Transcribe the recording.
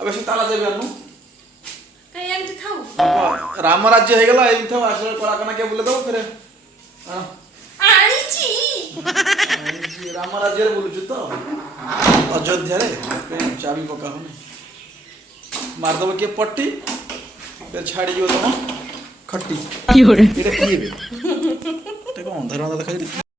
अबे से ताला देबे अनु कहीं एमती थाऊ राम राज्य हे गेला एम था आश्रय कला कना के बोले दो फिर हां आनीची राम राज्य रे बोलु तो अयोध्या रे चाबी पका होने मार दबो के पट्टी फिर छाड़ी जो तुम खट्टी की हो रे एटा की बे ते को अंधार अंधार देखा